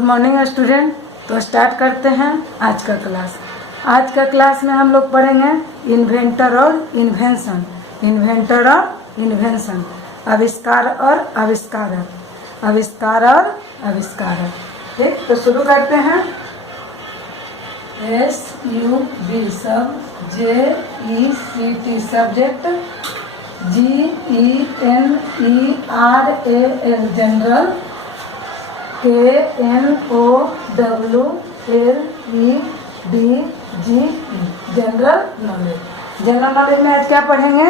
Good morning student. तो start करते हैं आज का क्लास। आज का क्लास में हम लोग पढ़ेंगे इन्वेंटर और इन्वेंशन। इन्वेंटर और इन्वेंशन, आविष्कार और आविष्कारक, आविष्कार और आविष्कारक। ठीक, तो शुरू करते हैं। SUB सब, JECT subject, GENERAL general, KNOWLEDGE general knowledge. General knowledge में आज क्या पढ़ेंगे?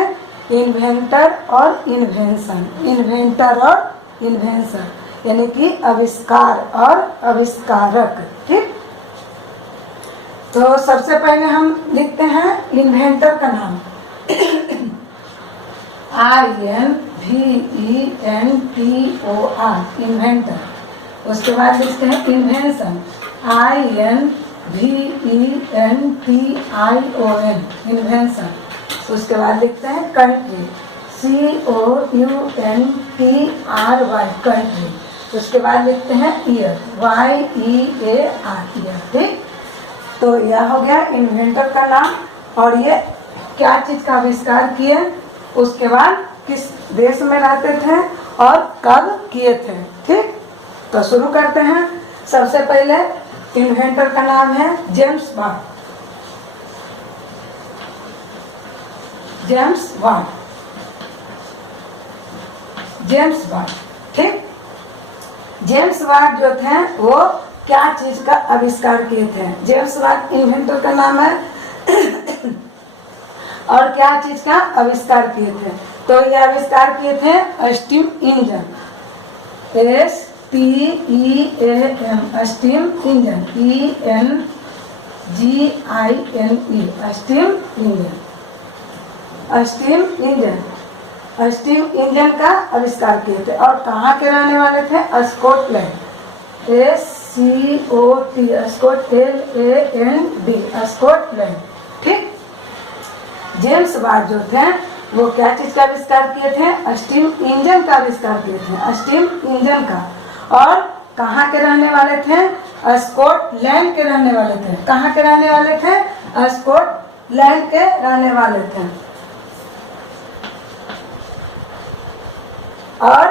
इन्वेंटर और इन्वेंशन। इन्वेंटर और इन्वेंशन यानी कि आविष्कार और आविष्कारक। ठीक, तो सबसे पहले हम लिखते हैं इन्वेंटर का नाम INVENTOR, इन्वेंटर। उसके बाद लिखते हैं इन्वेंशन, INVENTION, इन्वेंशन। उसके बाद लिखते हैं कंट्री, COUNTRY, कंट्री। उसके बाद लिखते हैं ईयर, YEAR, ईयर। ठीक, तो यह हो गया इन्वेंटर का नाम और ये क्या चीज़ का आविष्कार किए, उसके बाद किस देश में रहते थे और कब किए थे। ठीक, तो शुरू करते हैं। सबसे पहले इन्वेंटर का नाम है James Watt. James Watt, James Watt. ठीक, जेम्स वाट जो थे वो क्या चीज का आविष्कार किए थे? जेम्स वाट इन्वेंटर का नाम है और क्या चीज का आविष्कार किए थे? तो ये आविष्कार किए थे steam engine, STEAM, steam engine, ENGINE, steam engine. Steam engine, steam engine का आविष्कार किए थे और कहाँ के रहने वाले थे? Scotland, SCOT, SCOTLAND, Scotland. ठीक, जेम्स वाट जो थे वो क्या चीज का आविष्कार किए थे? स्टीम इंजन का आविष्कार किए थे, स्टीम इंजन का। और कहाँ के रहने वाले थे? स्कॉटलैंड के रहने वाले थे। कहाँ के रहने वाले थे? स्कॉटलैंड के रहने वाले थे। और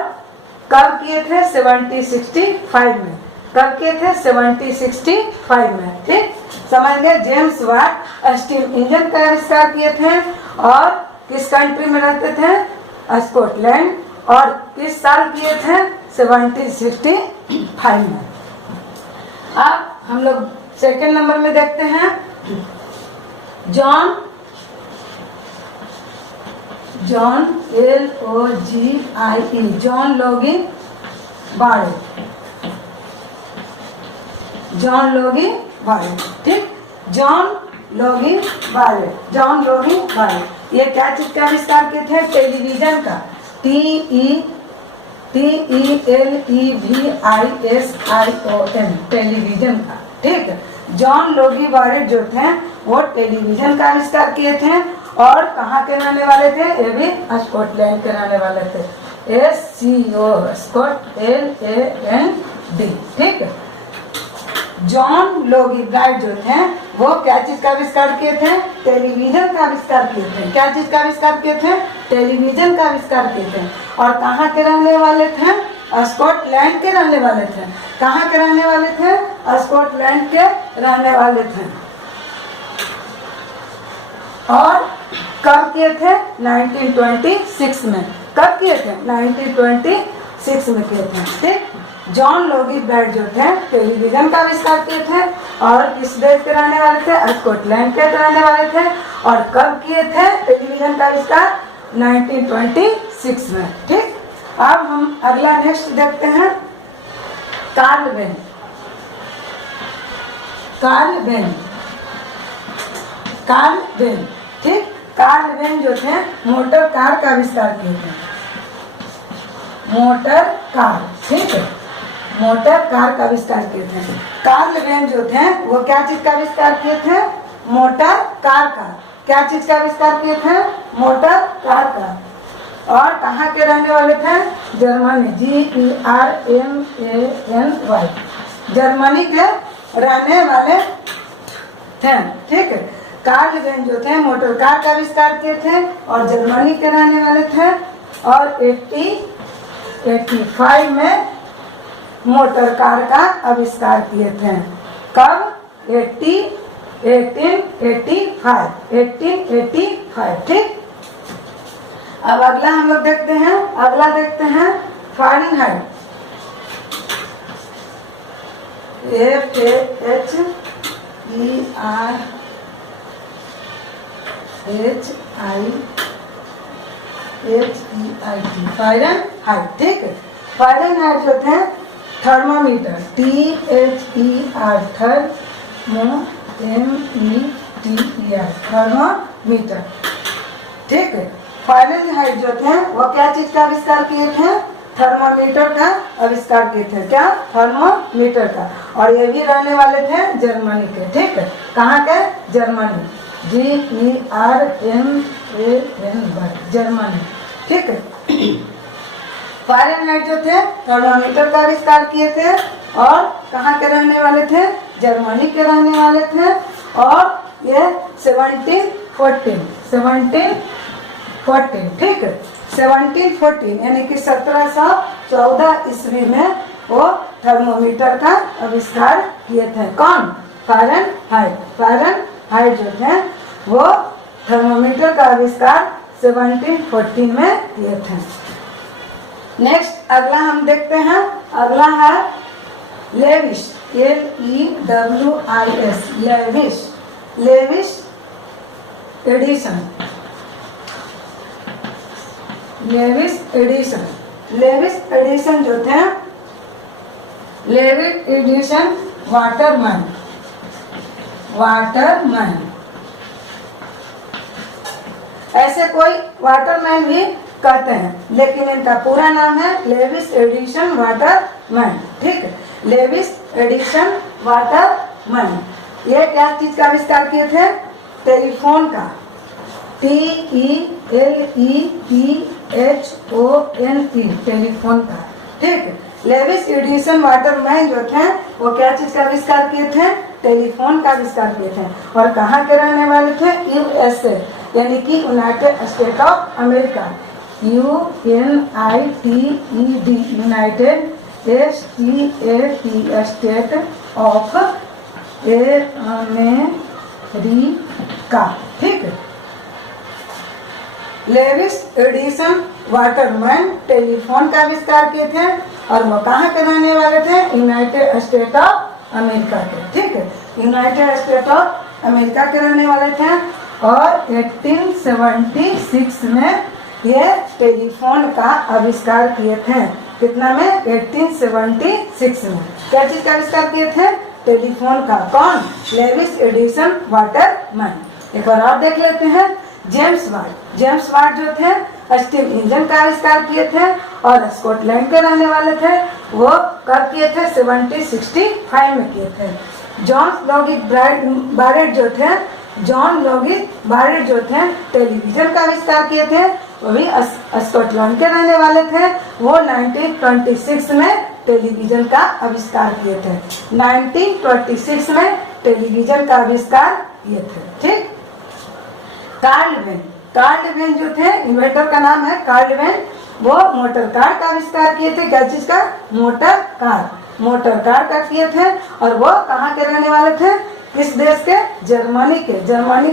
कब किए थे? 1765 में। कब किए थे? 1765 में। ठीक, समझ गए? जेम्स वाट स्टीम इंजन का आविष्कार किए थे और किस कंट्री में रहते थे? स्कॉटलैंड। और किस साल किए थे? 1765 में। अब हम लोग सेकेंड नंबर में देखते हैं जॉन LOGIE, जॉन लोगी बारे, जॉन लोगी बारे। ठीक, जॉन लोगी बारे, जॉन लोगी बारे। ये क्या चीज का आविष्कार किए थे? टेलीविजन का, TELEVISION, टेलीविजन का। ठीक, जॉन लोगी बारे जो थे वो टेलीविजन का आविष्कार किए थे और कहाँ के रहने वाले थे? ये भी स्कॉटलैंड के रहने वाले थे, SCO, SCOTLAND। ठीक, जॉन लोगी ब्राइट जो थे वो क्या चीज का आविष्कार किए थे? टेलीविजन का आविष्कार किए थे। क्या चीज का आविष्कार किए थे? टेलीविजन का आविष्कार किए थे। और कहाँ के रहने वाले थे? स्कॉटलैंड के रहने वाले थे। कहाँ के रहने वाले थे? स्कॉटलैंड के रहने वाले थे। और कब किए थे? 1926 में। कब किए थे? 1926 में किए थे। ठीक, जॉन लोगी ब्राइट जो थे टेलीविजन का आविष्कार किए थे और किस देश के रहने वाले थे? स्कॉटलैंड के रहने वाले थे। और कब किए थे टेलीविजन का आविष्कार? 1926 में। ठीक, अब हम अगला नेक्स्ट देखते हैं Karl when. Karl when, Karl when. ठीक, कार्ल वेन जो थे मोटर कार का आविष्कार किए थे, मोटर कार। ठीक है, मोटर कार का आविष्कार किए थे। कार्ल वेन जो थे वो क्या चीज का आविष्कार किए थे? मोटर कार का। क्या चीज का आविष्कार किए थे? मोटर कार का। और कहाँ के रहने वाले थे? जर्मनी, GERMANY, जर्मनी के रहने वाले थे। ठीक है, कार्ल वेन जो थे मोटर कार का आविष्कार किए थे और जर्मनी के रहने वाले थे, और 1885 में मोटर कार का आविष्कार किए थे। कब? 1885। ठीक। अब अगला हम लोग देखते हैं, फ़ारेनहाइट। FARENHEIT, Fahrenheit. ठीक है, फ़ारेनहाइट जो थे थर्मामीटर, थर्मामीटर। ठीक है, फ़ारेनहाइट जो थे वो क्या चीज का आविष्कार किए थे? थर्मामीटर का आविष्कार किए थे। क्या? थर्मामीटर का। और ये भी रहने वाले थे जर्मनी के। ठीक है, कहाँ के? Germany, GERMAN, Germany. ठीक है, फ़ारेनहाइट जो थे थर्मामीटर का आविष्कार किए थे और कहाँ के रहने वाले थे? जर्मनी के रहने वाले थे। और ये 1714। ठीक है, 1714 यानी कि 1714 ईस्वी में वो थर्मोमीटर का आविष्कार किए थे। कौन? फ़ारेनहाइट जो थे वो थर्मोमीटर का आविष्कार 1714 में किए थे। नेक्स्ट अगला हम देखते हैं, अगला है Lewis, LEWIS, Lewis Edison. Lewis Edison जो थे, लेविस एडिशन वाटरमैन। ऐसे कोई वाटरमैन भी कहते हैं, लेकिन इनका पूरा नाम है लेविस एडिशन वाटरमैन। ठीक है, लेविस एडिशन वाटरमैन। ये क्या चीज का आविष्कार किए थे? टेलीफोन का, TELEPHONE, टेलीफोन का। ठीक है, लेविस एडिशन वाटरमैन जो थे वो क्या चीज का आविष्कार किए थे? टेलीफोन का आविष्कार किए थे। और कहाँ के रहने वाले थे? USA, यानी कि United state of America, UNITED, United state of America. ठीक है, लेविस एडिसन वाटरमैन टेलीफोन का आविष्कार किए थे और वो कहाँ के रहने वाले थे? यूनाइटेड स्टेट ऑफ अमेरिका के। ठीक है, यूनाइटेड स्टेट ऑफ अमेरिका के रहने वाले थे। और 1876 में ये टेलीफोन का आविष्कार किए थे। कितना में? 1876 में। क्या चीज का आविष्कार किए थे? टेलीफोन का। कौन? Lewis Edison Waterman. एक बार और देख लेते हैं, जेम्स वाट जो थे स्टीम इंजन का आविष्कार किए थे और स्कॉटलैंड के रहने वाले थे। वो कब किए थे? 1765 में किए थे। जॉन लॉगिट बारेट जो थे टेलीविजन का आविष्कार किए थे, वो भी स्कॉटलैंड के रहने वाले थे। वो 1926 में टेलीविजन का आविष्कार किए थे। 1926 में टेलीविजन का आविष्कार किए थे। ठीक। कार्ल वेन जो थे, इन्वेंटर का नाम है कार्ल वेन। वो मोटर कार का आविष्कार किए थे। क्या चीज का? मोटर कार का किए थे। और वो कहाँ के रहने वाले थे? किस देश के? जर्मनी के, जर्मनी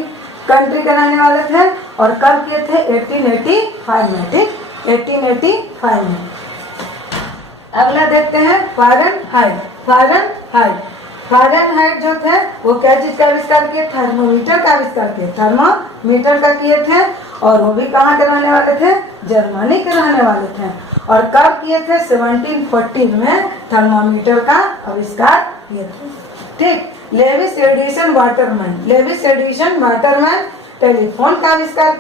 कंट्री के रहने वाले थे। और कब किए थे? 1885 में। ठीक, 1885 में। अगला देखते हैं फ़ारेनहाइट जो थे वो क्या चीज का आविष्कार किए? थर्मोमीटर का आविष्कार किए, थर्मोमीटर का किए थे। और वो भी कहाँ के रहने वाले थे? जर्मनी के रहने वाले थे। और कब किए थे? 1714 में थर्मोमीटर का आविष्कार किए थे। ठीक। लेविस एडिसन वाटरमैन टेलीफोन का आविष्कार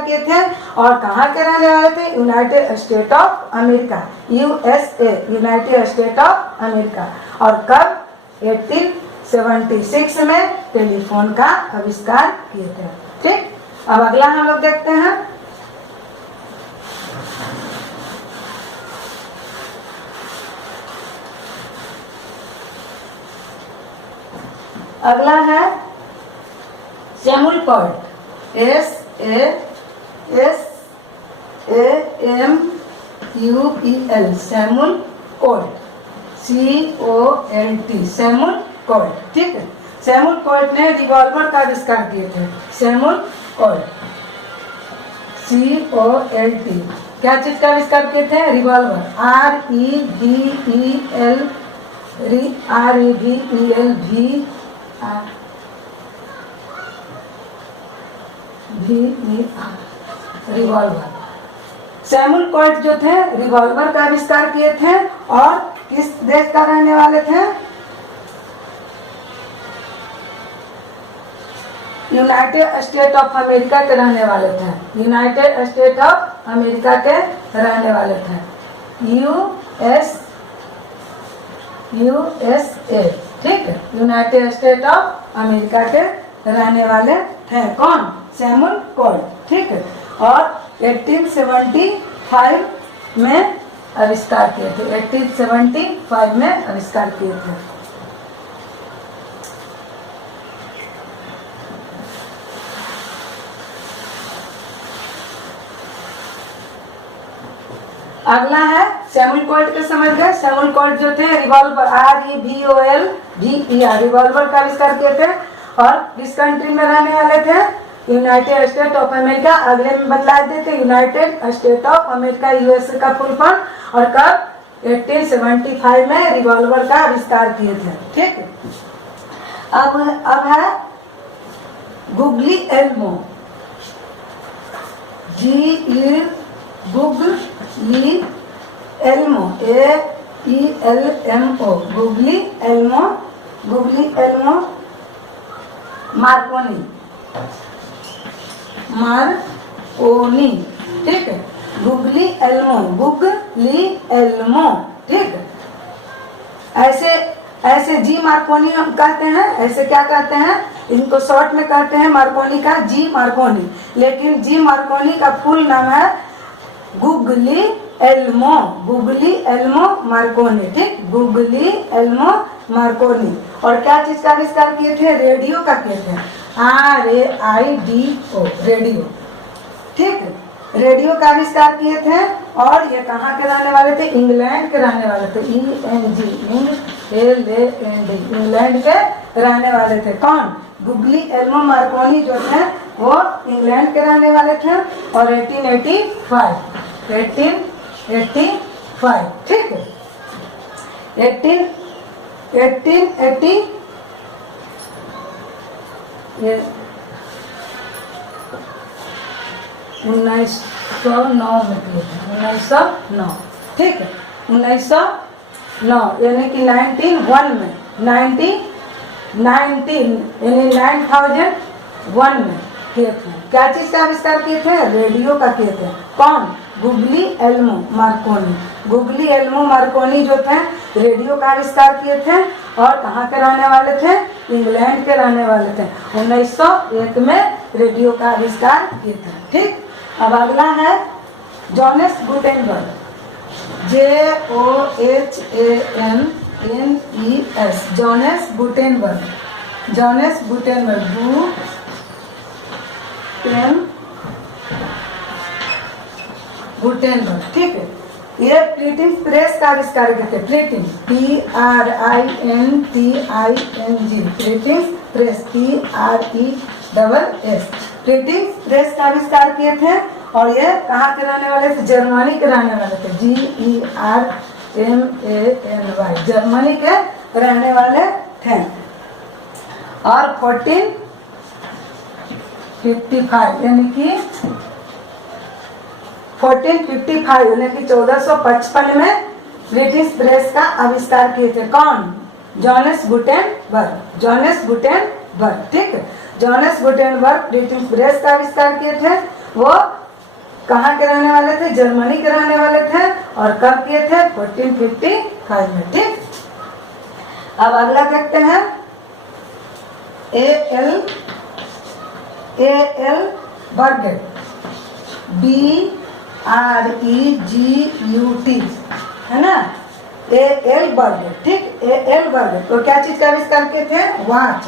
किए थे, और कहाँ के रहने वाले थे? United state of America, USA, United state of America. और कब? 1876 में टेलीफोन का आविष्कार किए थे। ठीक। अब अगला हम लोग देखते हैं, अगला है Samuel Colt, SAMUEL, Samuel Colt, COLT, Samuel Colt. ठीक है, सैमुअल कॉल्ट ने रिवॉल्वर का आविष्कार किए थे। सैमुअल कॉल्ट, COLT, क्या चीज का आविष्कार किए थे? Revolver, revolver. सैमुअल कॉल्ट जो थे रिवॉल्वर का आविष्कार किए थे और किस देश का रहने वाले थे? यूनाइटेड स्टेट ऑफ अमेरिका के रहने वाले थे। यूनाइटेड स्टेट ऑफ अमेरिका के रहने वाले थे। USA, ठीक है, यूनाइटेड स्टेट ऑफ अमेरिका के रहने वाले थे। कौन? Samuel Colt. ठीक है, और 1875 में आविष्कार किए थे। 1875 में आविष्कार किए थे। अगला है सैमुअल कॉल्ट के समझ गए। सैमुअल कॉल्ट जो थे रिवॉल्वर, REVOLVER, रिवॉल्वर का आविष्कार किए थे और किस कंट्री में रहने वाले थे? United state of America. अगले में बतला देते, United state of America, USA का फुल फॉर्म। और कब? 1875 में रिवॉल्वर का आविष्कार किए थे। ठीक है, अब है गुग्लिएल्मो, गुग्लिएल्मो, AELMO, गुग्लिएल्मो मार्कोनी, ठीक है, गुग्लिएल्मो, ठीक है। ऐसे जी मार्कोनी हम कहते हैं, ऐसे क्या कहते हैं? इनको शॉर्ट में कहते हैं मार्कोनी का जी मार्कोनी, लेकिन जी मार्कोनी का फुल नाम है गुग्लिएल्मो मार्कोनी। ठीक, गुग्लिएल्मो मार्कोनी। और क्या चीज का आविष्कार किए थे? रेडियो का किए थे। RAIDO, radio. ठीक है, रेडियो का आविष्कार किए थे। और ये कहाँ के रहने वाले थे? इंग्लैंड के रहने वाले थे। ENGLAND, इंग्लैंड के रहने वाले थे। कौन? गुग्लिएल्मो मार्कोनी जो थे वो इंग्लैंड के रहने वाले थे। और 1885, ठीक है, 1880 ये 1909 में किए थे। 1909, ठीक है, 1909 यानी कि 1901 में, 9001 में किए थे। क्या चीज का आविष्कार किए थे? रेडियो का किए थे। कौन? गुग्लिएल्मो मार्कोनी जो थे रेडियो का आविष्कार किए थे। और कहाँ के रहने वाले थे? इंग्लैंड के रहने वाले थे। 1901 में रेडियो का आविष्कार किए थे। ठीक, अब अगला है Johannes Gutenberg, JOHANNES, Johannes Gutenberg, Gutenberg, ठीक है। ये प्रिंटिंग प्रेस का आविष्कार किए थे। Printing, PRINTING, printing press, PRESS, printing press का आविष्कार किए थे। और ये कहाँ के रहने वाले थे? जर्मनी के रहने वाले थे। GERMANY, जर्मनी के रहने वाले थे। और 1455 यानी कि 1455 में ब्रिटिश प्रेस का आविष्कार किए थे। कौन? जोहान्स गुटेनबर्ग, ठीक है। जोहान्स गुटेनबर्ग ब्रिटिश प्रेस का आविष्कार किए थे। वो कहाँ के रहने वाले थे? जर्मनी के रहने वाले थे। और कब किए थे? 1455 में। ठीक, अब अगला देखते हैं AL बर्गेट, BREGUT, है ना? AL बर्गेट, ठीक, AL बर्गेट। तो क्या चीज का आविष्कार किए थे? वॉच,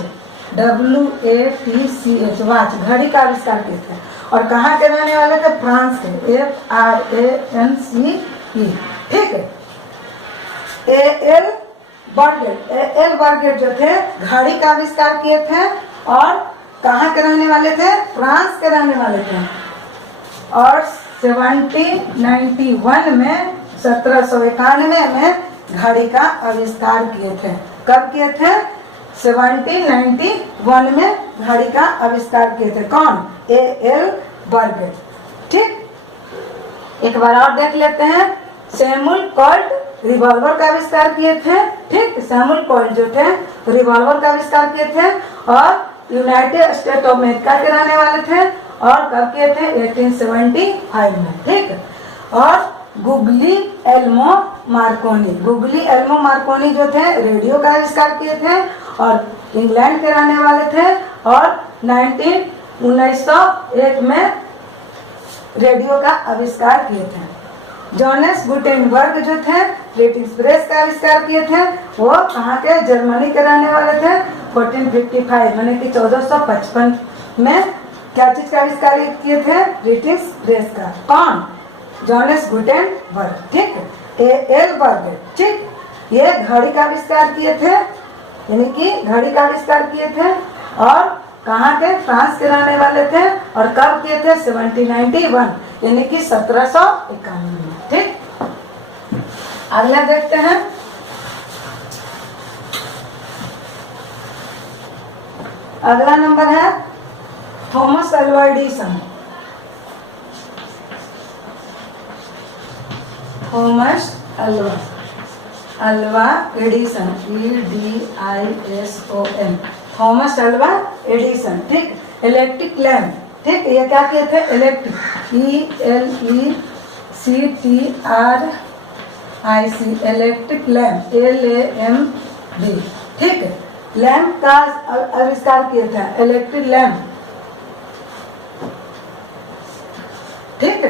WATCH, वाच, घड़ी का आविष्कार किए थे। और कहाँ के रहने वाले थे? फ्रांस के, FRANCE, ठीक है। एल बर्गेट जो थे घड़ी का आविष्कार किए थे और कहाँ के रहने वाले थे? फ्रांस के रहने वाले थे। और 1791 में 1791 में घड़ी का आविष्कार किए थे। कब किए थे? 1791 में घड़ी का आविष्कार किए थे। कौन? एल बर्गेट, ठीक। एक बार और देख लेते हैं। सैमुअल कोल्ट रिवॉल्वर का आविष्कार किए थे, ठीक। सैमुअल कोल्ट जो थे रिवॉल्वर का आविष्कार किए थे और यूनाइटेड स्टेट ऑफ अमेरिका के रहने वाले थे। और कब किए थे? 1875 में, ठीक। और गुगली एल्मो मार्कोनी जो थे रेडियो का आविष्कार किए थे और इंग्लैंड के रहने वाले थे। और 1901 में रेडियो का आविष्कार किए थे। जोनेस गुटेनबर्ग जो थे ब्रिटिश प्रेस का आविष्कार किए थे। वो कहाँ के? जर्मनी के रहने वाले थे। 1455 यानी कि 1455 में क्या चीज का आविष्कार किए थे? ब्रिटिश प्रेस का। कौन? जोनेस गुटेनबर्ग, ठीक। एल बर्गेट, ठीक। ये घड़ी का आविष्कार किए थे, यानी कि घड़ी का आविष्कार किए थे और कहाँ के? फ्रांस के रहने वाले थे। और कब किए थे? 1791 यानी कि 1751 में, ठीक। अगला देखते हैं। अगला नंबर है Thomas Alva Edison. Thomas Alva Edison, EDISON, Thomas Alva Edison, ठीक। इलेक्ट्रिक लैम्प, ठीक। ये क्या किए थे? Electric, ELECTRIC, electric lamp, LAMP, ठीक। लैम्प का आविष्कार किए थे, इलेक्ट्रिक लैम्प, ठीक।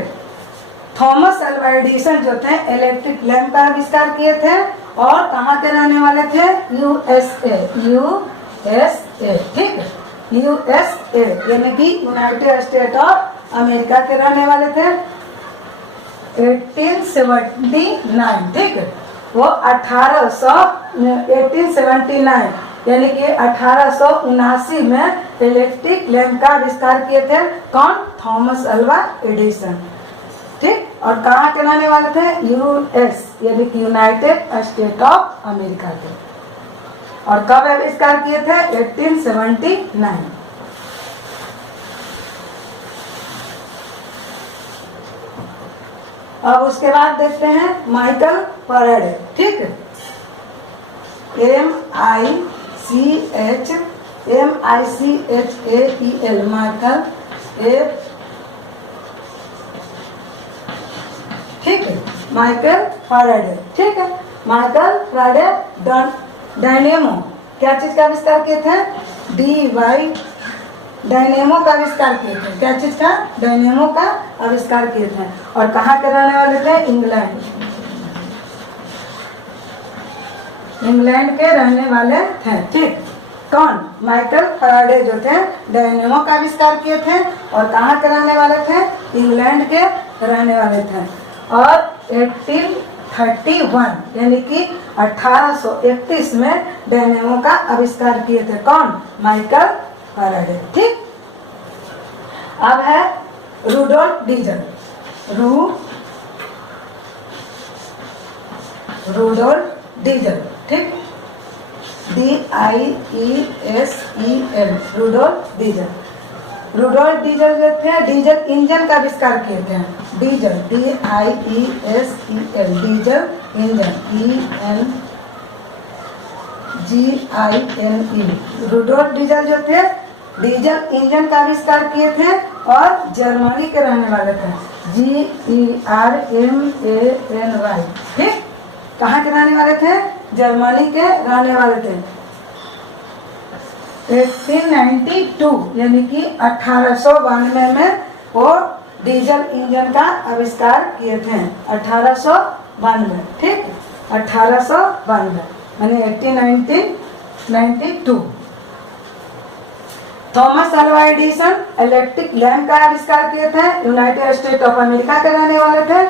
थॉमस अल्वा एडिसन जो थे इलेक्ट्रिक लैम्प का आविष्कार किए थे और कहाँ के रहने वाले थे? USA, ठीक। USA यानी कि यूनाइटेड स्टेट ऑफ अमेरिका के रहने वाले थे। 1879, ठीक। वो 1879 यानी कि 1879 में इलेक्ट्रिक लैम्प का आविष्कार किए थे। कौन? थॉमस अल्वा एडिसन, ठीक। और कहाँ के रहने वाले थे? US यानी कि यूनाइटेड स्टेट ऑफ अमेरिका के। और कब आविष्कार किए थे? 1879। अब उसके बाद देखते हैं माइकल फैराडे, ठीक। MICHAEL, माइकल, ठीक है। माइकल फैराडे, ठीक है। माइकल फैराडे डायनेमो, क्या चीज का आविष्कार किए थे? डायनेमो का आविष्कार किए थे। क्या चीज का? डायनेमो का आविष्कार किए थे। और कहाँ के रहने वाले थे? इंग्लैंड के रहने वाले थे, ठीक। कौन? माइकल फैराडे जो थे डायनेमो का आविष्कार किए थे और कहाँ के रहने वाले थे? इंग्लैंड के रहने वाले थे। और 1831 यानी कि 1831 में डायनेमो का आविष्कार किए थे। कौन? माइकल फैराडे, ठीक। अब है रूडोल्फ डीजल, रूडोल्फ डीजल, ठीक। DIESEL, Rudolf Diesel. Rudolf Diesel जो थे डीजल इंजन का आविष्कार किए थे। Diesel, DIESEL, diesel engine, ENGINE। Rudolf Diesel जो थे डीजल इंजन का आविष्कार किए थे और जर्मनी के रहने वाले थे। GERMANY, ठीक। कहाँ के रहने वाले थे? जर्मनी के रहने वाले थे। 1892 यानी कि 1892 में वो डीजल इंजन का आविष्कार किए थे। 1892, ठीक। 1892 यानी 1892। Thomas Alva Edison electric lamp का आविष्कार किए थे, यूनाइटेड स्टेट ऑफ अमेरिका के रहने वाले थे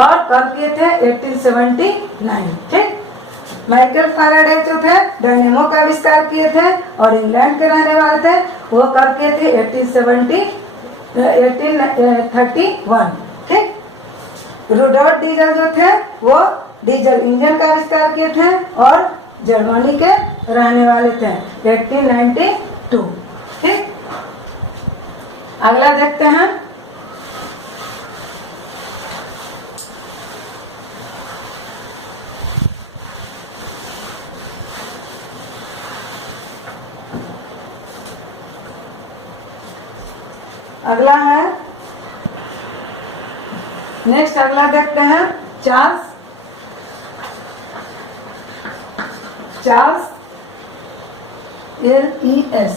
और कब किए थे 1879। ठीक। माइकल फैराडे जो थे डायनेमो का आविष्कार किए थे और इंग्लैंड के रहने वाले थे, वो कब किए थे 1831। ठीक। रुडोल्फ डीजल जो थे वो डीजल इंजन का आविष्कार किए थे और जर्मनी के रहने वाले थे 1892। ठीक। अगला देखते हैं। अगला है नेक्स्ट, अगला देखते हैं चार्ल्स LES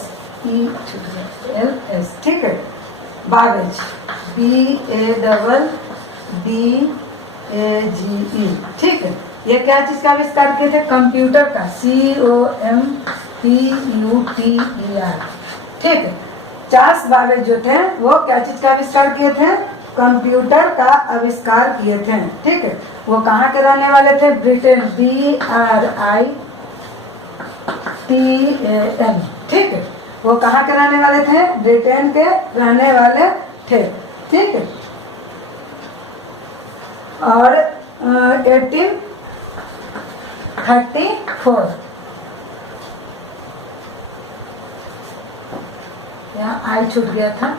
ठीक है, बाबेज BABBAGE। ठीक है, ये क्या चीज का आविष्कार किए थे? कंप्यूटर का, COMPUTER। ठीक है, चार्ल्स बाबेज जो थे वो क्या चीज का आविष्कार किए थे? कंप्यूटर का आविष्कार किए थे। ठीक है, वो कहाँ के रहने वाले थे? Britain, BRITAN। ठीक है, वो कहाँ के रहने वाले थे? ब्रिटेन के रहने वाले थे। ठीक है, और 1834 यहाँ आई छूट गया था।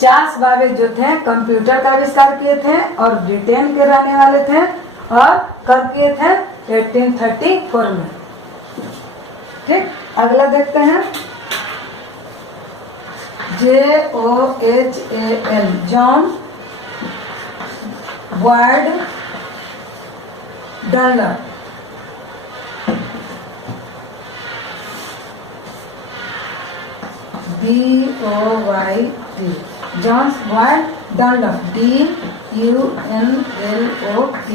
चार्ल्स बाबेज जो थे कंप्यूटर का आविष्कार किए थे और ब्रिटेन के रहने वाले थे और कब किए थे? 1834 में। ठीक। अगला देखते हैं JOHN John ward Dunlop. DOYT John ward Dunlop DUNLOP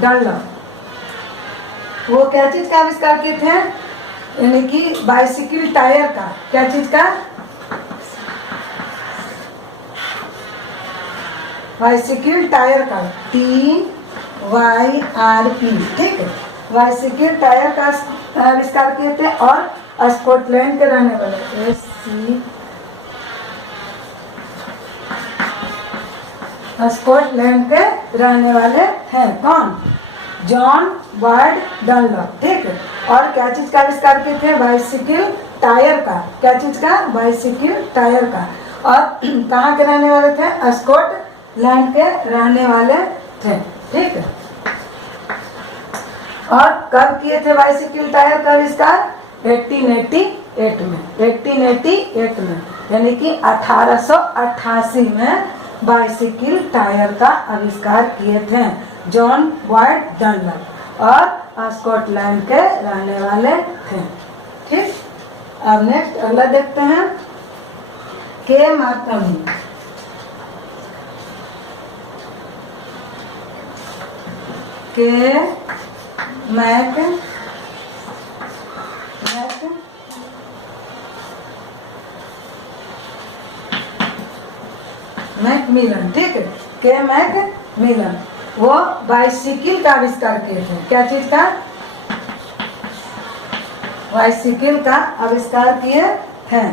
Dunlop. वो क्या चीज का आविष्कार किए थे? यानी कि बाइसिकल टायर का। क्या चीज का? बाइसिकल टायर का, TYRP। ठीक है, बाइसिकल टायर का आविष्कार किए थे और स्कॉटलैंड के रहने वाले स्कॉटलैंड के रहने वाले हैं। कौन? John ward Dunlop. ठीक है, और क्या चीज का आविष्कार किए थे? बाइसिकल टायर का। क्या चीज का? बाइसिकल टायर का। और कहाँ के रहने वाले थे? स्कॉटलैंड के रहने वाले थे। ठीक है, और कब किए थे बाइसिकल टायर का आविष्कार? 1888 में। 1888 में, यानी कि 1888 में बाइसिकल टायर का आविष्कार किए थे जॉन वार्ड डनलप और स्कॉटलैंड के रहने वाले थे। ठीक। अब नेक्स्ट अगला देखते हैं के मार्कनी। के मैकमिलन। ठीक है, के मैकमिलन वो बाइसिकल का आविष्कार किए थे। क्या चीज का? बाइसिकल का आविष्कार किए हैं।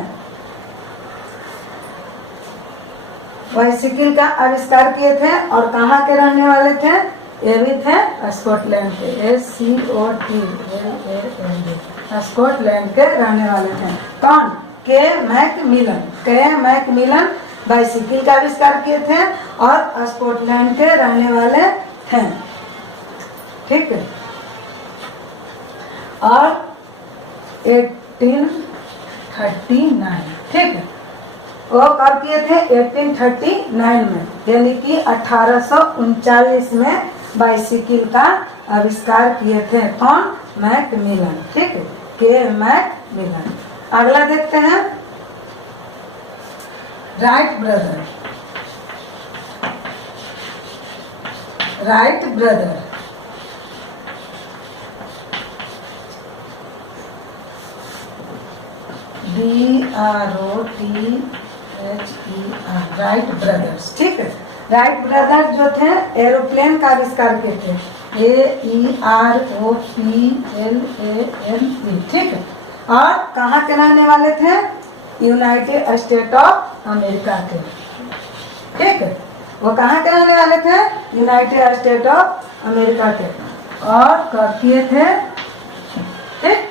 बाइसिकल का आविष्कार किए थे और कहाँ के रहने वाले थे? ये भी थे स्कॉटलैंड के, SCOTLAND, स्कॉटलैंड के रहने वाले थे। कौन? के मैकमिलन। के मैकमिलन बाइसिकल का आविष्कार किए थे और स्कॉटलैंड के रहने वाले थे। ठीक है, और 1839। ठीक है, वो कब किए थे? 1839 में, यानी कि 1839 में बाइसिकल का आविष्कार किए थे। कौन? मैकमिलन। ठीक है, के मैकमिलन। अगला देखते हैं right brother. Right brother BROTHER, Wright brothers. ठीक है, राइट ब्रदर जो थे एरोप्लेन का आविष्कार किए थे, AEROPLANE। ठीक है, और कहाँ के रहने वाले थे? यूनाइटेड स्टेट ऑफ अमेरिका के। ठीक है, वो कहाँ के रहने वाले थे? यूनाइटेड स्टेट ऑफ अमेरिका के। और कब किए थे? ठीक,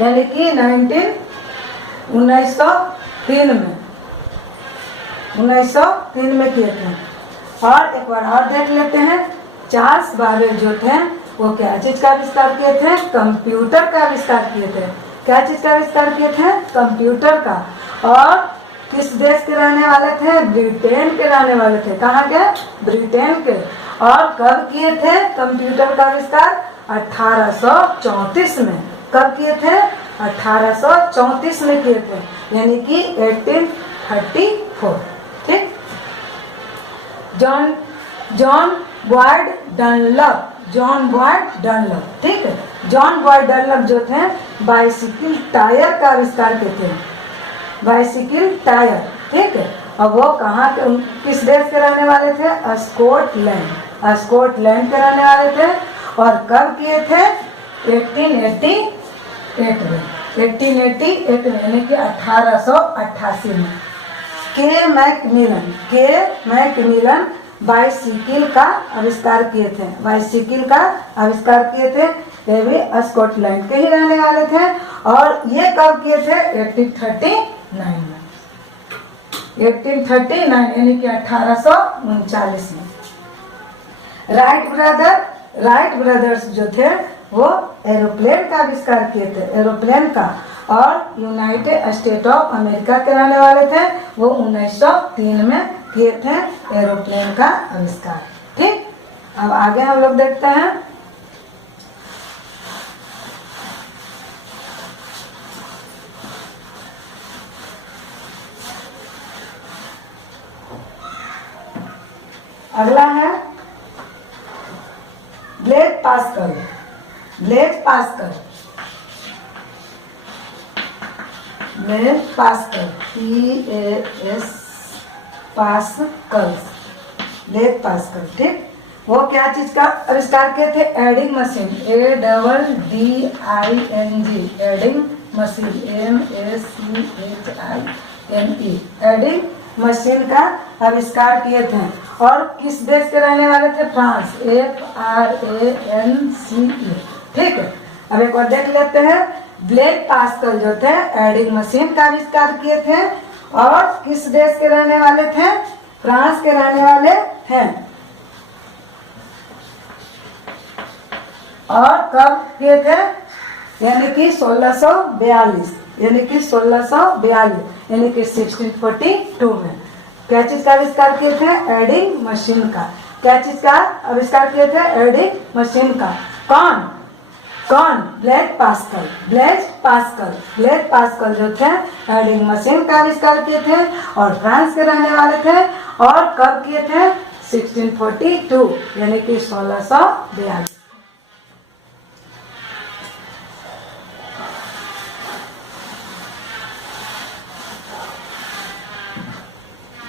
यानी कि 1903 में, 1903 में किए थे। और एक बार और देख लेते हैं, चार्ल्स बाबेज जो थे वो क्या चीज का आविष्कार किए थे? कंप्यूटर का आविष्कार किए थे। क्या चीज का आविष्कार किए थे? कंप्यूटर का। और किस देश के रहने वाले थे? ब्रिटेन के रहने वाले थे। कहाँ के? ब्रिटेन के। और कब किए थे कंप्यूटर का आविष्कार? 1834 में। कब किए थे? 1834 में किए थे, यानी कि 1834। ठीक, जॉन बॉयड डनलप, ठीक है, जॉन बॉयड डनलप जो थे बाइसिकल टायर का आविष्कार किए थे, बाइसिकल टायर। ठीक है, और वो कहाँ के, किस देश के रहने वाले थे? स्कॉटलैंड के रहने वाले थे। और कब किए थे? 1888 में, 1888 में, यानी कि 1888 में। के मैकमिलन बाइसिकल का आविष्कार किए थे, ये भी स्कॉटलैंड के ही रहने वाले थे। और ये कब किए थे? 1839 में, 1839 यानी कि 1839 में। राइट ब्रदर्स जो थे वो एरोप्लेन का आविष्कार किए थे, एरोप्लेन का। और यूनाइटेड स्टेट ऑफ अमेरिका के रहने वाले थे, वो 1903 में किए थे एरोप्लेन का आविष्कार। ठीक, अब आगे हम लोग देखते हैं। अगला है ब्लेज पास्कल, पास्कल। ठीक, वो क्या चीज का आविष्कार किए थे? Adding machine, ADDING, adding machine, MACHINE, adding machine का आविष्कार किए थे। और किस देश के रहने वाले थे? France, FRANCE। ठीक है, अब एक बार देख लेते हैं। ब्लेज पास्कल जो थे एडिंग मशीन का आविष्कार किए थे, और किस देश के रहने वाले थे? फ्रांस के रहने वाले थे। और कब किए थे? यानी कि 1642, यानी कि 1642 में। क्या चीज का आविष्कार किए थे? एडिंग मशीन का। क्या चीज का आविष्कार किए थे? एडिंग मशीन का। कौन? ब्लेज पास्कल जो थे एडिंग मशीन का आविष्कार किए थे, और फ्रांस के रहने वाले थे। और कब किए थे? 1642, यानी कि 1642।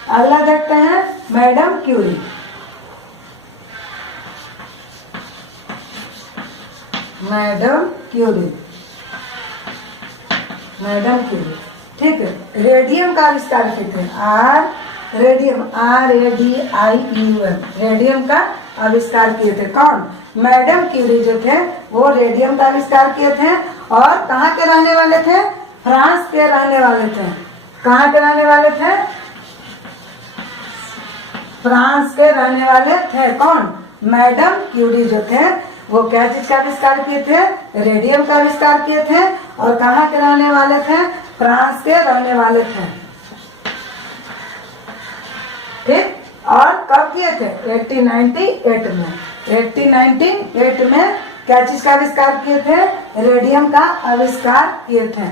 अगला देखते हैं मैडम क्यूरी। ठीक है, रेडियम का आविष्कार किए थे। रेडियम का आविष्कार किए थे। कौन? मैडम क्यूरी जो थे वो रेडियम का आविष्कार किए थे। और कहाँ के रहने वाले थे? फ्रांस के रहने वाले थे। कहाँ के रहने वाले थे? फ्रांस के रहने वाले थे। कौन? मैडम क्यूरी जो थे वो क्या चीज का आविष्कार किए थे? रेडियम का आविष्कार किए थे। और कहाँ के रहने वाले थे? फ्रांस के रहने वाले थे। ठीक, और कब किए थे? 1898 में। 1898 में क्या चीज का आविष्कार किए थे? रेडियम का आविष्कार किए थे।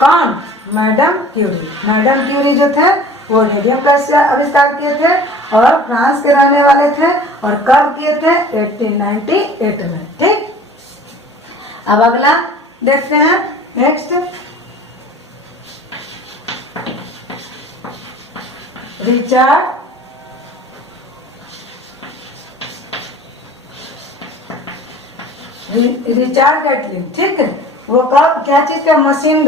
कौन? मैडम क्यूरी जो थे वो रेडियम का आविष्कार किए थे और फ्रांस के रहने वाले थे। और कब किए थे? 1898 में। ठीक, अब अगला देखते हैं। नेक्स्ट रिचर्ड गैटलिन, ठीक है। वो कब, क्या चीज का, मशीन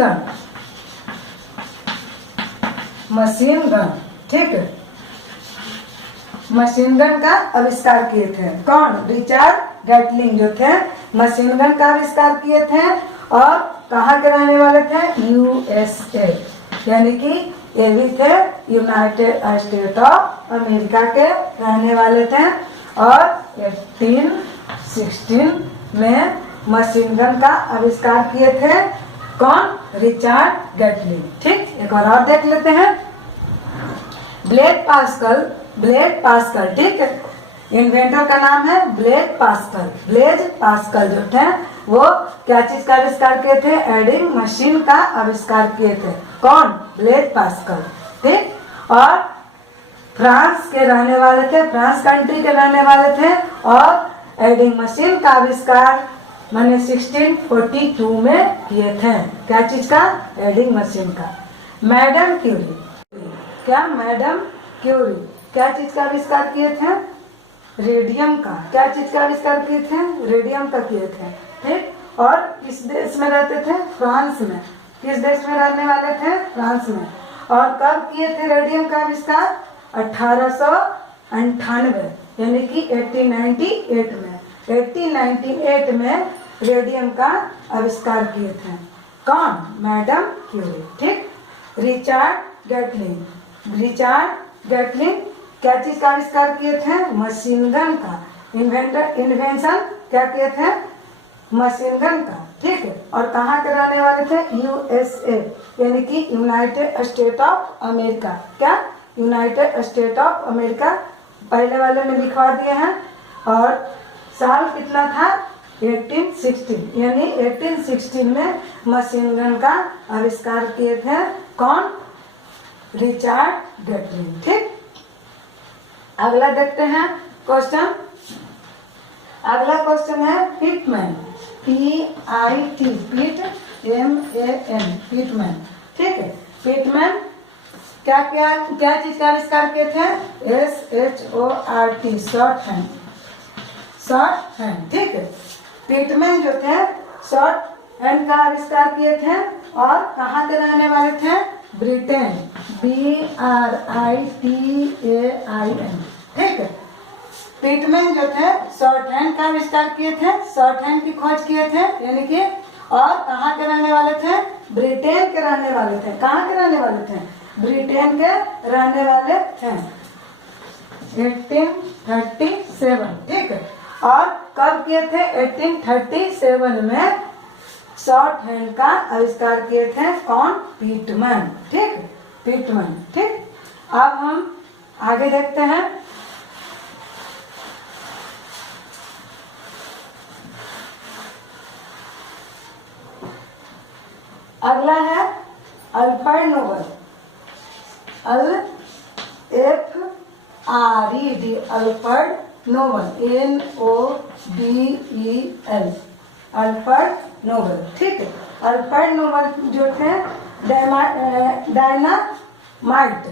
गन, ठीक है, मशीन गन का आविष्कार किए थे। कौन? रिचर्ड गैटलिन जो थे मशीन गन का आविष्कार किए थे और कहाँ के रहने वाले थे? यूएसए, यानी कि ये भी थे यूनाइटेड स्टेट ऑफ अमेरिका के रहने वाले थे और 1816 में मशीन गन का आविष्कार किए थे। कौन? रिचर्ड गैटलिन, ठीक। एक और देख लेते हैं। ब्लेज पास्कल, ठीक है। इन्वेंटर का नाम है ब्लेज पास्कल जो थे वो क्या चीज का आविष्कार किए थे? एडिंग मशीन का आविष्कार किए थे। कौन? ब्लेज पास्कल, ठीक। और फ्रांस के रहने वाले थे, फ्रांस कंट्री के रहने वाले थे और एडिंग मशीन का आविष्कार मैंने 1642 में किए थे। क्या चीज का? एडिंग मशीन का। मैडम क्यूरी, क्या? मैडम क्यूरी क्या चीज का आविष्कार किए थे? रेडियम का। क्या चीज का आविष्कार किए थे? रेडियम का किए थे, ठीक। और किस देश में रहते थे? फ्रांस में। किस देश में रहने वाले थे? फ्रांस में। और कब किए थे रेडियम का आविष्कार? 1898, यानी कि 1898 में। 1898 में रेडियम का आविष्कार किए थे। कौन? मैडम क्यूरी, ठीक। रिचर्ड गैटलिन क्या चीज का आविष्कार किए थे? मशीन गन का। इन्वेंशन क्या किए थे? मशीन गन का, ठीक है। और कहाँ के रहने वाले थे? यूएसए, यानी कि यूनाइटेड स्टेट ऑफ अमेरिका। क्या? यूनाइटेड स्टेट ऑफ अमेरिका पहले वाले में लिखवा दिए हैं। और साल कितना था? 1816, यानी 1816 में मशीन गन का आविष्कार किए थे। कौन? रिचर्ड गैटलिन, ठीक। अगला देखते हैं क्वेश्चन। अगला क्वेश्चन है पिटमैन, PIT, PITMAN, पिटमैन, ठीक है। पिटमैन क्या चीज का आविष्कार किए थे? SHORT, शॉर्ट हैंड, ठीक है। पिटमैन जो थे शॉर्ट हैंड का आविष्कार किए थे और कहाँ के रहने वाले थे? ब्रिटेन, BRITAIN, ठीक है। पिटमैन जो थे शॉर्ट हैंड का आविष्कार किए थे, शॉर्ट हैंड की खोज किए थे, यानी कि और कहाँ के रहने वाले थे? ब्रिटेन के रहने वाले थे। कहाँ के रहने वाले थे? ब्रिटेन के रहने वाले थे। 1837, ठीक है। और कब किए थे? 1837 में शॉर्ट हैंड का आविष्कार किए थे। कौन? पिटमैन, ठीक। पिटमैन, ठीक। अब हम आगे देखते हैं। अगला है Alfred Nobel, Alfred Nobel, NOBEL, Alfred Nobel, ठीक है। अल्फ्रेड नोबेल जो थे डायनामाइट, DYNAMICT,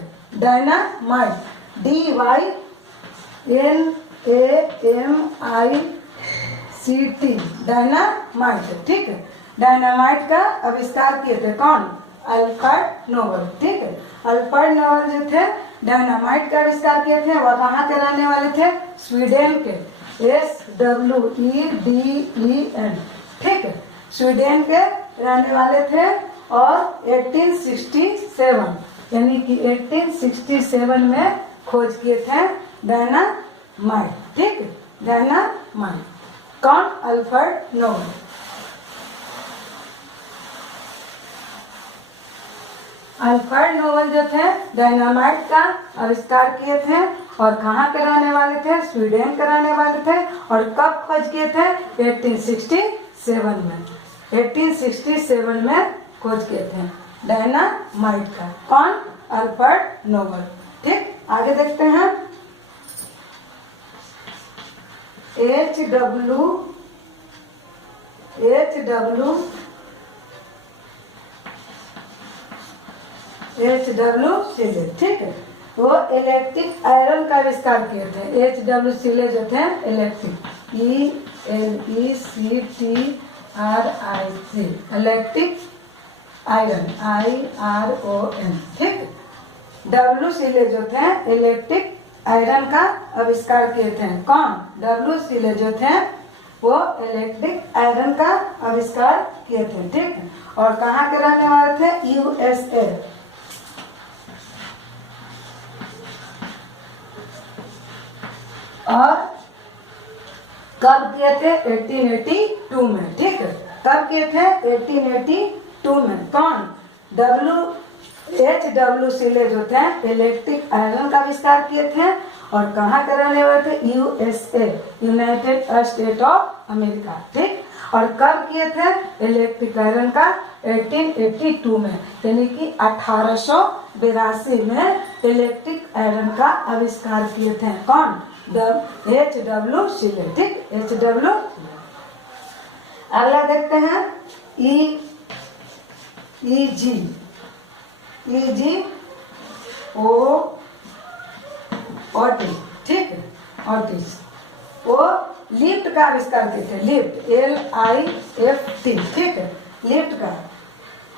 डायनामाइट, ठीक है। डायनामाइट का आविष्कार किए थे। कौन? अल्फ्रेड नोबेल, ठीक है। अल्फ्रेड नोबेल जो थे डायनामाइट का आविष्कार किए थे। वह कहाँ के रहने वाले थे? स्वीडन के, SWEDEN, ठीक है। स्वीडन के रहने वाले थे और 1867, यानी कि 1867 में खोज किए थे डायनामाइट, ठीक है। डायनामाइट। कौन? Alfred Nobel. अल्फ्रेड नोबेल जो थे डायनामाइट का आविष्कार किए थे और कहाँ के रहने वाले थे? स्वीडन के रहने वाले थे। और कब खोज किए थे? 1867 में। 1867 में खोज किए थे डायनामाइट का। कौन? अल्फ्रेड नोबेल, ठीक। आगे देखते हैं। HW शेले, ठीक है। वो इलेक्ट्रिक आयरन का आविष्कार किए थे। H.W. सीले जो थे electric, ELECTRIC, electric iron, IRON, ठीक। W. सीले जो थे इलेक्ट्रिक आयरन का आविष्कार किए थे। कौन? W. सीले जो थे वो इलेक्ट्रिक आयरन का आविष्कार किए थे, ठीक। और कहाँ के रहने वाले थे? USA। और कब किए थे? 1882 में, ठीक है। कब किए थे? 1882 में। कौन? H.W. सीले जो थे इलेक्ट्रिक आयरन का आविष्कार किए थे। और कहाँ के रहने वाले थे? USA, United state of America, ठीक। और कब किए थे इलेक्ट्रिक आयरन का? 1882 में, यानी कि 1882 में इलेक्ट्रिक आयरन का आविष्कार किए थे। कौन? H.W. सीले, ठीक। H.W. अगला देखते हैं EG ओटिस, ठीक है। ओटिस वो लिफ्ट का आविष्कार किए थे। लिफ्ट, LIFT, ठीक है, लिफ्ट का।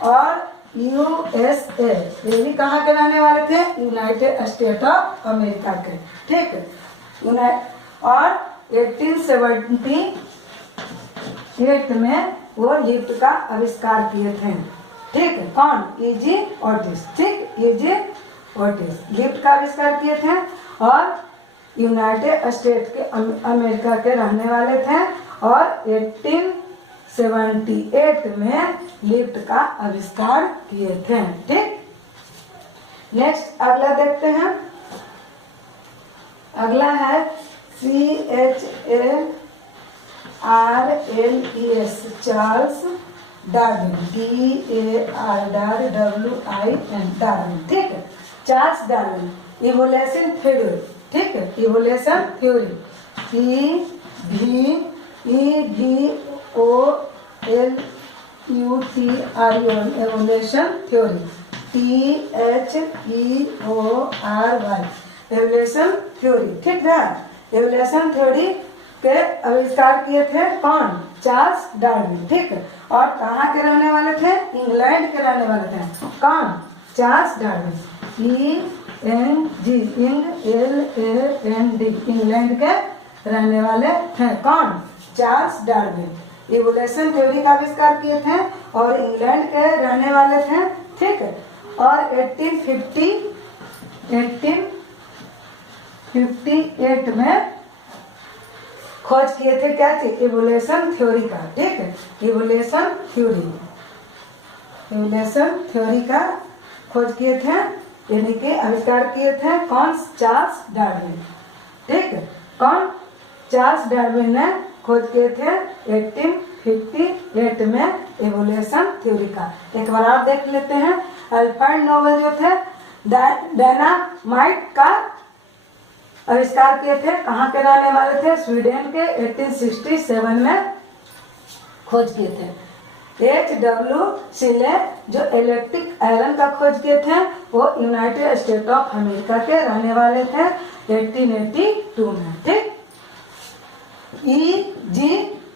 और USA, ये भी कहाँ के रहने वाले थे? यूनाइटेड स्टेट ऑफ अमेरिका के, ठीक है। और 1878 में वो लिफ्ट का आविष्कार किए थे, ठीक है। कौन? EG ओटिस, ठीक। EG ओटिस लिफ्ट का आविष्कार किए थे और यूनाइटेड स्टेट के अमेरिका के रहने वाले थे। और 1878 में लिफ्ट का आविष्कार किए थे, ठीक। नेक्स्ट अगला देखते हैं। अगला है CHARLES, Charles Darwin, DARWIN, Darwin, ठीक है। चार्ल्स डार्विन, इवोल्यूशन थ्योरी, ठीक है, evolution theory, EVOLUTRION, evolution theory, THEORY, evolution theory, ठीक है। एवोल्यूशन थ्योरी के आविष्कार किए थे कौन? चार्ल्स डार्विन, ठीक है। और कहाँ के रहने वाले थे? इंग्लैंड के रहने वाले थे। कौन? चार्ल्स डार्विन, ENGLAND, इंग्लैंड के रहने वाले थे। कौन? चार्ल्स डार्विन इवोल्यूशन थ्योरी का आविष्कार किए थे और इंग्लैंड के रहने वाले थे, ठीक है। और 1858 में खोज किए थे क्या थी? इवोल्यूशन थ्योरी का, ठीक है। इवोल्यूशन थ्योरी का खोज किए थे, यानी कि आविष्कार किए थे कौन? चार्ल्स डार्विन, ठीक है। कौन? चार्ल्स डार्विन ने खोज किए थे 1858 में इवोल्यूशन थ्योरी का। एक बार आप देख लेते हैं। अल्फ्रेड नोबेल जो थे डायनामाइट का आविष्कार किए थे। कहाँ के रहने वाले थे? स्वीडन के। 1867 में खोज किए थे। H.W. सीले जो इलेक्ट्रिक आयरन का खोज किए थे वो यूनाइटेड स्टेट ऑफ अमेरिका के रहने वाले थे 1882 में, ठीक। EG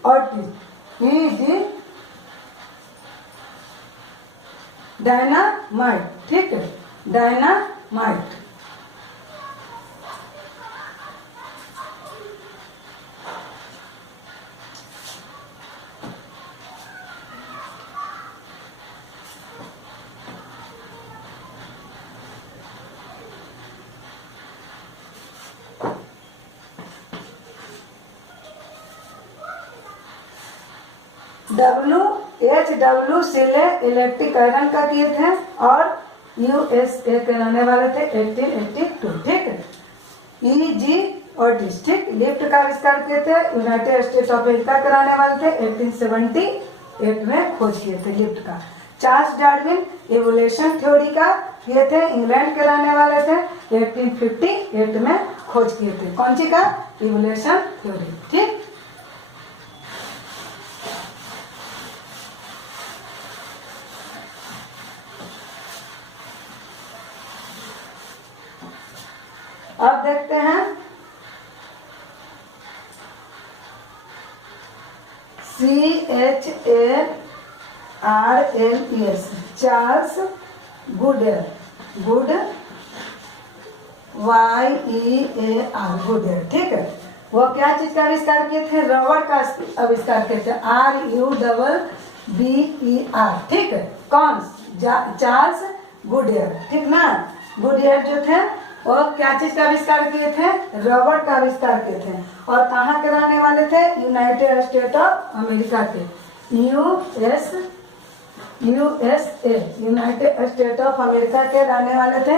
ओटिस, EG डायनामाइट, ठीक है, डायनामाइट। H.W. सीले इलेक्ट्रिक आयरन का किए थे और USA के रहने वाले थे 1882, ठीक है। EG ओटिस, ठीक, लिफ्ट का आविष्कार किए थे यूनाइटेड स्टेट ऑफ अमेरिका के रहने वाले थे। 1878 में खोज किए थे लिफ्ट का। चार्ल्स डार्विन इवोल्यूशन थ्योरी का किए थे, इंग्लैंड के रहने वाले थे। 1858 में खोज किए थे कौन सी का? इवोल्यूशन थ्योरी, ठीक। अब देखते हैं CHARLES, Charles Goodyear, good YEAR, Goodyear, ठीक है। वो क्या चीज का आविष्कार किए थे? रबड़ का आविष्कार किए थे, RUBBER, ठीक है। कौन? चार्ल्स गुडियर, ठीक ना। गुडियर जो थे वो क्या चीज का आविष्कार किए थे? रबड़ का आविष्कार किए थे। और कहाँ के रहने वाले थे? यूनाइटेड स्टेट ऑफ अमेरिका के, USA, United state of America के रहने वाले थे।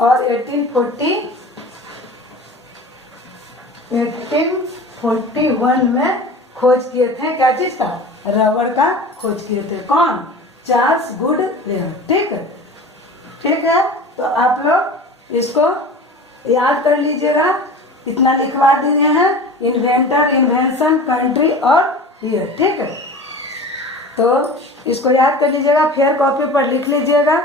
और 1841 में खोज किए थे क्या चीज का? रबड़ का खोज किए थे। कौन? चार्ल्स गुडियर, ठीक है। ठीक है, तो आप लोग इसको याद कर लीजिएगा। इतना लिखवा दिए हैं, इन्वेंटर, इन्वेंशन, कंट्री और ईयर, ठीक है। तो इसको याद कर लीजिएगा, फिर कॉपी पर लिख लीजिएगा।